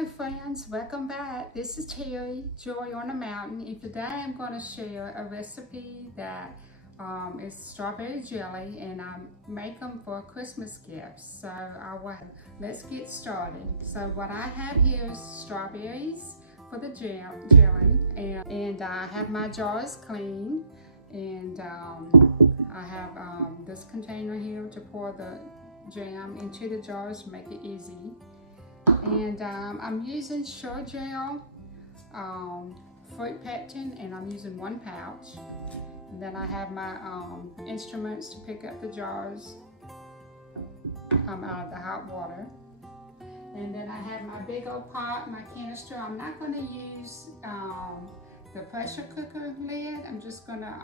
Hello friends, welcome back. This is Terry, Joy on the Mountain, and today I'm going to share a recipe that is strawberry jelly, and I make them for Christmas gifts. So let's get started. So what I have here is strawberries for the jelly, and I have my jars clean, and I have this container here to pour the jam into the jars to make it easy. And I'm using sugar gel, fruit pectin, and I'm using 1 pouch. And then I have my instruments to pick up the jars out of the hot water. And then I have my big old pot, my canister. I'm not going to use the pressure cooker lid. I'm just going to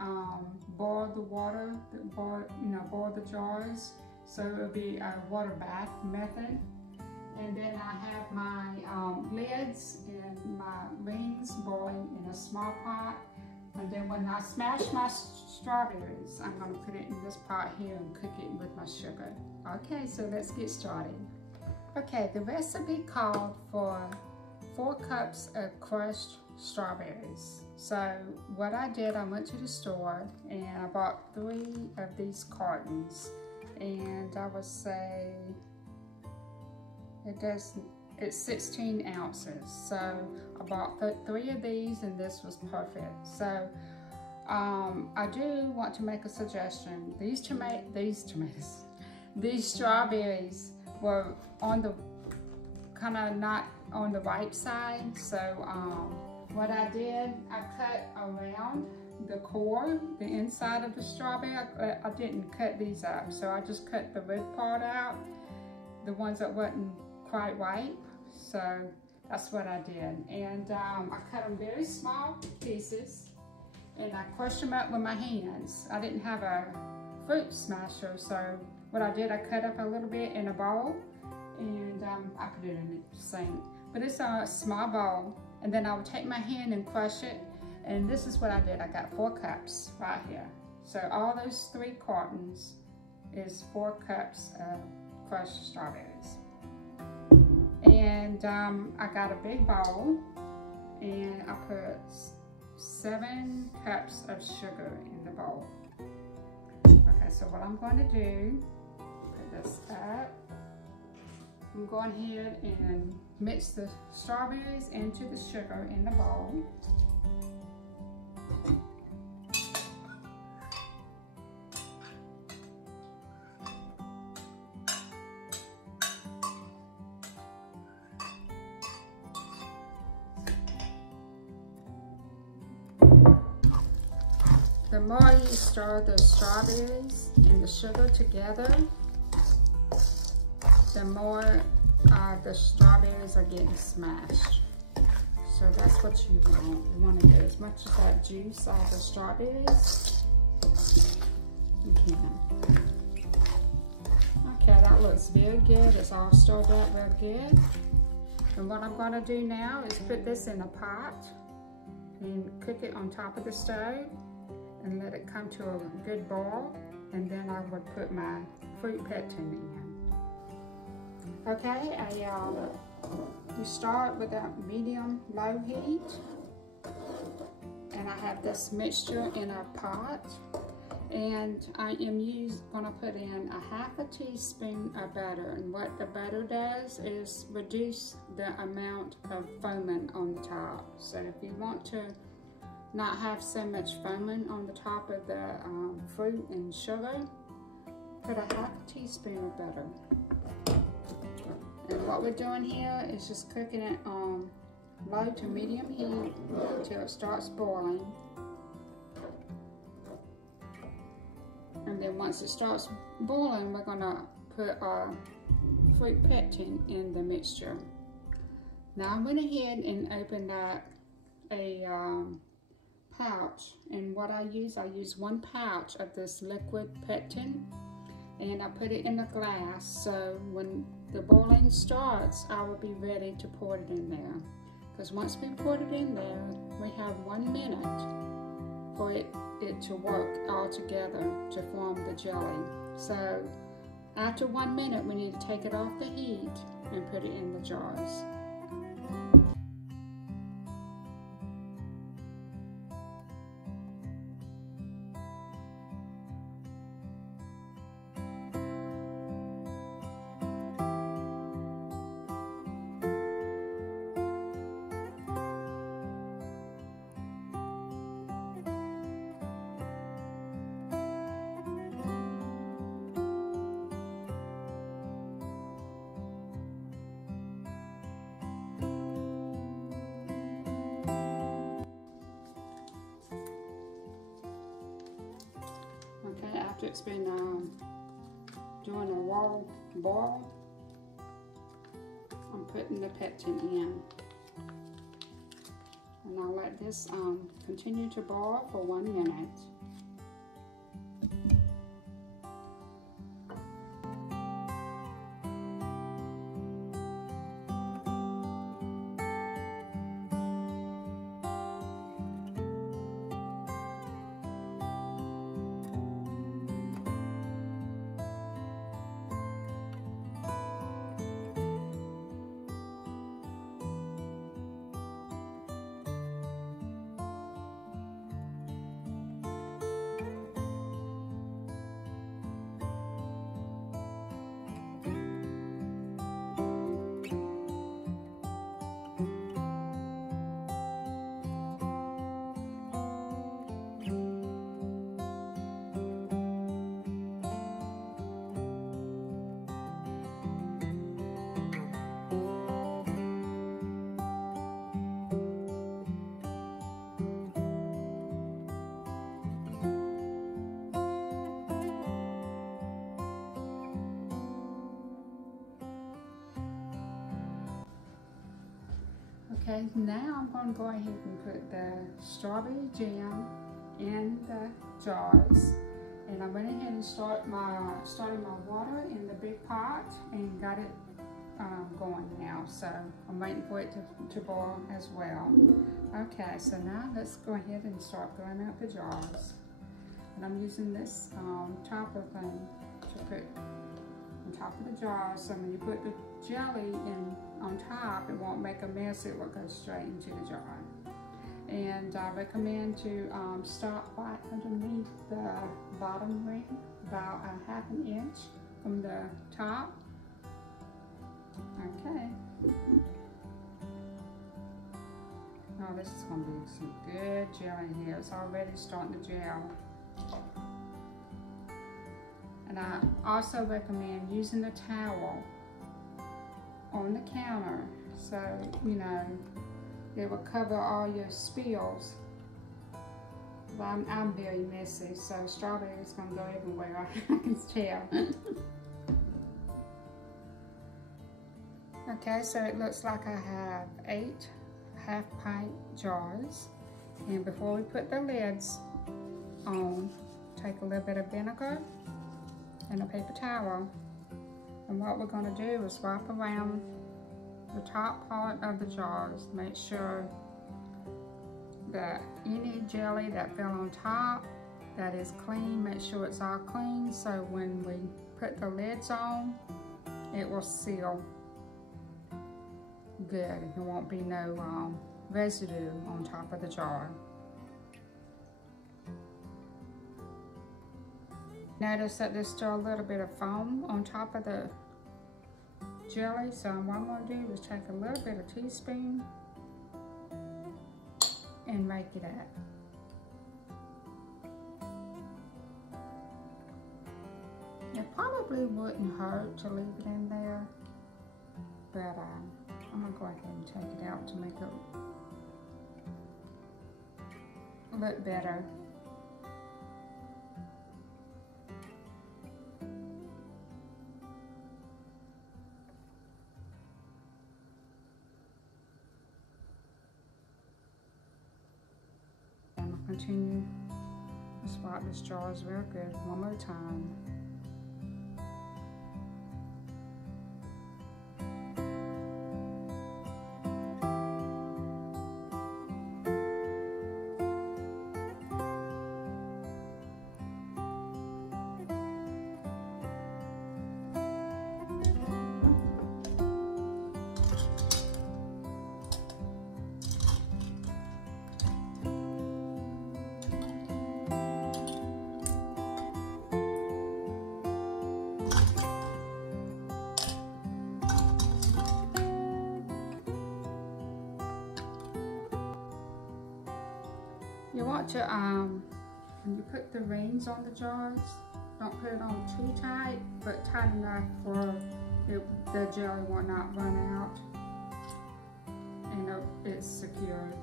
boil the water, boil the jars. So it'll be a water bath method. And then I have my lids and my rings boiling in a small pot. And then when I smash my strawberries, I'm going to put it in this pot here and cook it with my sugar. Okay, so let's get started. Okay, the recipe called for 4 cups of crushed strawberries. So what I did, I went to the store and I bought 3 of these cartons. And I would say it's 16 ounces. So I bought 3 of these, and this was perfect. So I do want to make a suggestion. These strawberries were on the kind of not on the ripe side. So what I did, I cut around the core, the inside of the strawberry. I didn't cut these up, so I just cut the red part out, the ones that wasn't quite ripe. So that's what I did. And I cut them very small pieces, and I crushed them up with my hands. I didn't have a fruit smasher, so what I did, I cut up a little bit in a bowl, and I put it in the sink. But it's a small bowl, and then I would take my hand and crush it. And this is what I did. I got 4 cups right here. So all those 3 cartons is 4 cups of crushed strawberries. And I got a big bowl, and I put 7 cups of sugar in the bowl. Okay, so what I'm going to do, put this up. I'm going ahead and mix the strawberries into the sugar in the bowl. The more you stir the strawberries and the sugar together, the more the strawberries are getting smashed. So that's what you want. You want to get as much of that juice out of the strawberries as you can. Okay, that looks very good. It's all stirred up real good. And what I'm going to do now is put this in a pot and cook it on top of the stove and let it come to a good boil, and then I would put my fruit pectin in. Okay, you start with a medium-low heat, and I have this mixture in a pot, and I am going to put in a ½ teaspoon of butter. And what the butter does is reduce the amount of foaming on the top. So if you want to not have so much foaming on the top of the fruit and sugar, put a ½ teaspoon of butter. And what we're doing here is just cooking it on low to medium heat until it starts boiling. And then once it starts boiling, we're gonna put our fruit pectin in the mixture. Now I went ahead and opened up a pouch, and what I use 1 pouch of this liquid pectin, and I put it in a glass, so when the boiling starts, I will be ready to pour it in there. Because once we pour it in there, we have 1 minute for it to work all together to form the jelly. So after 1 minute, we need to take it off the heat and put it in the jars. after it's been doing a while boil, I'm putting the pectin in. And I'll let this continue to boil for 1 minute. Okay, now I'm going to go ahead and put the strawberry jam in the jars. And I went ahead and started my water in the big pot and got it going now. So I'm waiting for it to boil as well. Okay, so now let's go ahead and start filling out the jars. And I'm using this topper thing to put on top of the jar, so when you put the jelly in on top, it won't make a mess, it will go straight into the jar. And I recommend to stop right underneath the bottom ring, about a ½ inch from the top. Okay. Oh, this is going to be some good jelly here. It's already starting to gel. And I also recommend using a towel on the counter, so you know it will cover all your spills. But I'm very messy, so strawberry is going to go everywhere. I can tell. Okay, so it looks like I have 8 half-pint jars, and before we put the lids on, take a little bit of vinegar and a paper towel, and what we're going to do is wipe around the top part of the jars. Make sure that any jelly that fell on top that is clean, make sure it's all clean, so when we put the lids on, it will seal good. There won't be no residue on top of the jar. Notice that there's still a little bit of foam on top of the jelly, so what I'm going to do is take a little bit of teaspoon and rake it up. It probably wouldn't hurt to leave it in there, but I'm going to go ahead and take it out to make it look better. Continue to swap this jars real good one more time. You want to, when you put the rings on the jars, don't put it on too tight, but tight enough for the jelly will not run out and it's secured.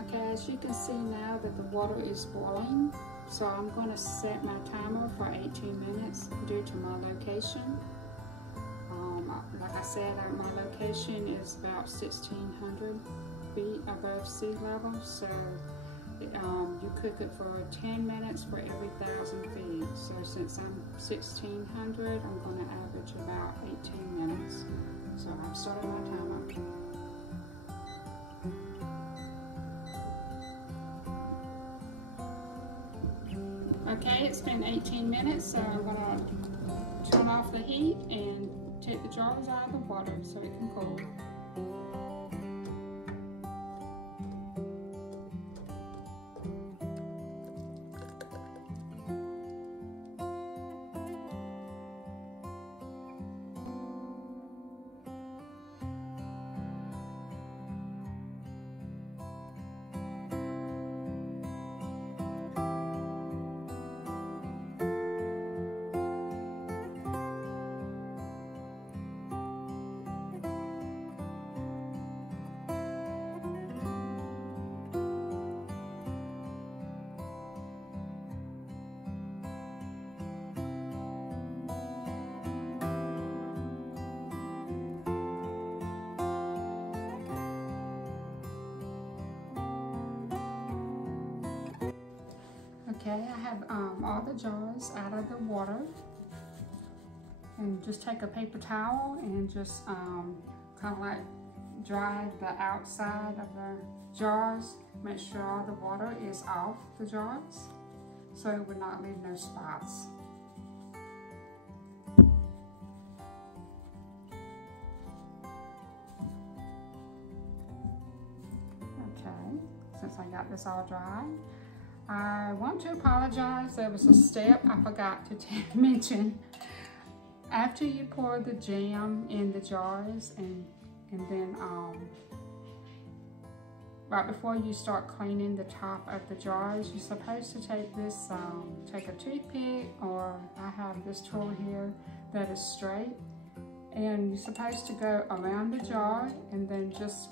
Okay, as you can see now that the water is boiling, so I'm going to set my timer for 18 minutes due to my location. Like I said, my location is about 1,600 feet above sea level, so you cook it for 10 minutes for every 1,000 feet. So since I'm 1,600, I'm going to average about 18 minutes. So I've started my timer. Okay, it's been 18 minutes, so I'm going to turn off the heat and take the jars out of the water so it can cool. Okay, I have all the jars out of the water, and just take a paper towel and just kind of like dry the outside of the jars. Make sure all the water is off the jars so it would not leave no spots. Okay, since I got this all dry, I want to apologize. There was a step I forgot to mention. After you pour the jam in the jars and then right before you start cleaning the top of the jars, you're supposed to take this, take a toothpick, or I have this tool here that is straight, and you're supposed to go around the jar and then just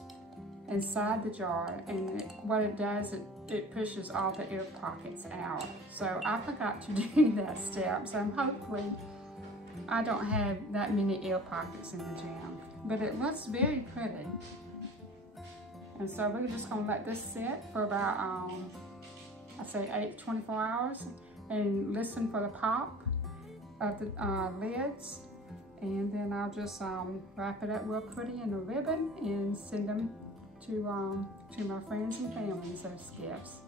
inside the jar, and what it does, it pushes all the air pockets out. So I forgot to do that step, so hopefully I don't have that many air pockets in the jam, but it looks very pretty. And so we're just gonna let this sit for about, I'd say 24 hours, and listen for the pop of the lids. And then I'll just wrap it up real pretty in a ribbon and send them to my friends and families as gifts.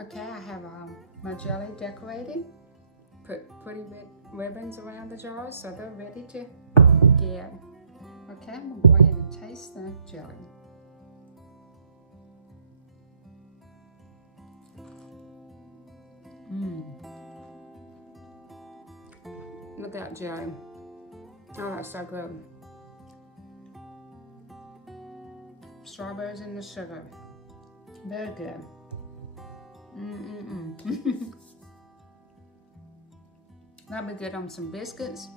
Okay, I have my jelly decorated, put pretty ribbons around the jars so they're ready to get. Okay, I'm gonna go ahead and taste the jelly. Look at that jelly. Oh, it's so good. Strawberries and the sugar. Very good. That'd be good on some biscuits,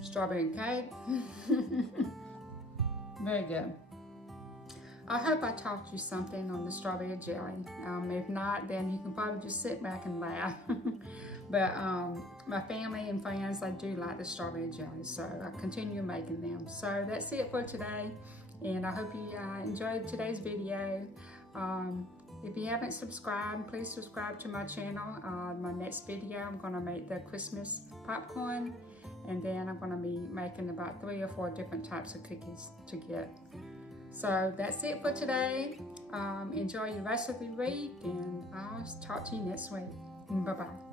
strawberry cake. Very good. I hope I taught you something on the strawberry jelly. If not, then you can probably just sit back and laugh. But my family and friends, they do like the strawberry jelly, so I continue making them. So that's it for today, and I hope you enjoyed today's video. If you haven't subscribed, please subscribe to my channel. My next video, I'm gonna make the Christmas popcorn, and then I'm gonna be making about 3 or 4 different types of cookies to get. So that's it for today. Enjoy the rest of the week, and I'll talk to you next week. Bye-bye.